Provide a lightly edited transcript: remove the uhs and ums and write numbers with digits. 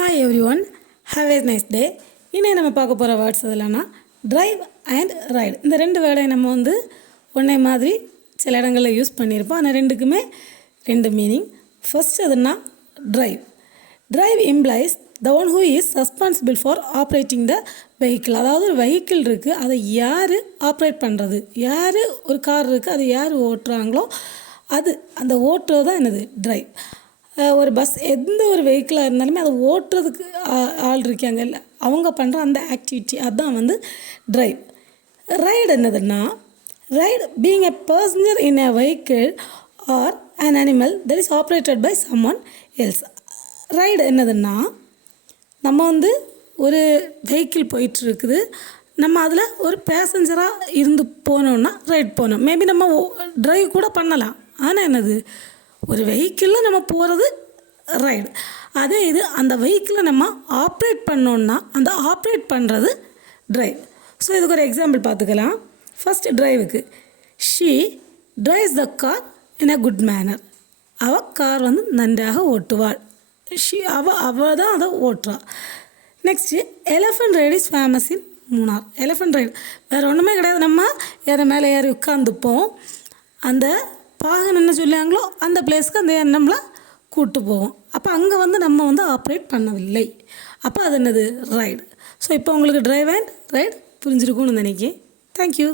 Hi everyone, have a nice day. இன்னைக்கு நம்ம பார்க்க போகிற வேர்ட்ஸ் எதுலாம்னா டிரைவ் அண்ட் ரைடு. இந்த ரெண்டு வேர்டை நம்ம ஒன்றே மாதிரி சில இடங்களில் யூஸ் பண்ணியிருப்போம். ஆனால் ரெண்டுக்குமே ரெண்டு மீனிங். ஃபர்ஸ்ட் எதுனா drive. Drive implies the one who is responsible for operating the vehicle. அதாவது ஒரு வெஹிக்கிள் இருக்குது, அதை யார் ஆப்ரேட் பண்ணுறது, யார் ஒரு கார் இருக்குது அதை யார் ஓட்டுறாங்களோ அது அந்த ஓட்டுறது தான் என்னது டிரைவ். ஒரு பஸ் எந்த ஒரு வெஹிக்கிளாக இருந்தாலுமே அதை ஓட்டுறதுக்கு ஆள் இருக்காங்க இல்லை, அவங்க பண்ணுற அந்த ஆக்டிவிட்டி அதுதான் டிரைவ். ரைடு என்னதுன்னா ride being a passenger in a vehicle or an animal that is operated by someone else. Ride என்னதுன்னா நம்ம ஒரு வெஹிக்கிள் போயிட்டுருக்குது, நம்ம அதில் ஒரு பேசஞ்சராக இருந்து போனோன்னா ரைட் போனோம். மேபி நம்ம ட்ரைவ் கூட பண்ணலாம், ஆனால் என்னது ஒரு வெஹிக்கிளில் நம்ம போகிறது ரைடு. அதே இது அந்த வெஹிக்கிளை நம்ம ஆப்ரேட் பண்ணோன்னா அந்த ஆப்ரேட் பண்ணுறது ட்ரைவ். ஸோ இதுக்கு ஒரு எக்ஸாம்பிள் பார்த்துக்கலாம். ஃபஸ்ட் டிரைவுக்கு she drives the car in a good manner. அவள் கார் நன்றாக ஓட்டுவாள். அவள் தான் அதை ஓட்டுறாள். Next elephant ride is famous in Munnar. Elephant ride வேறு ஒன்றுமே கிடையாது, நம்ம மேலே ஏறி உட்காந்துப்போம், அந்த பாகன் என்ன சொல்லுவாங்களோ அந்த பிளேஸ்க்கு அந்த நம்மளை கூப்பிட்டு போவோம். அப்போ அங்கே நம்ம ஆப்ரேட் பண்ணவில்லை, அப்போ அது என்னது ரைடு. ஸோ இப்போ உங்களுக்கு டிரைவ் அண்ட் ரைடு புரிஞ்சிருக்கும்னு நினைக்கிறேன். தேங்க்யூ.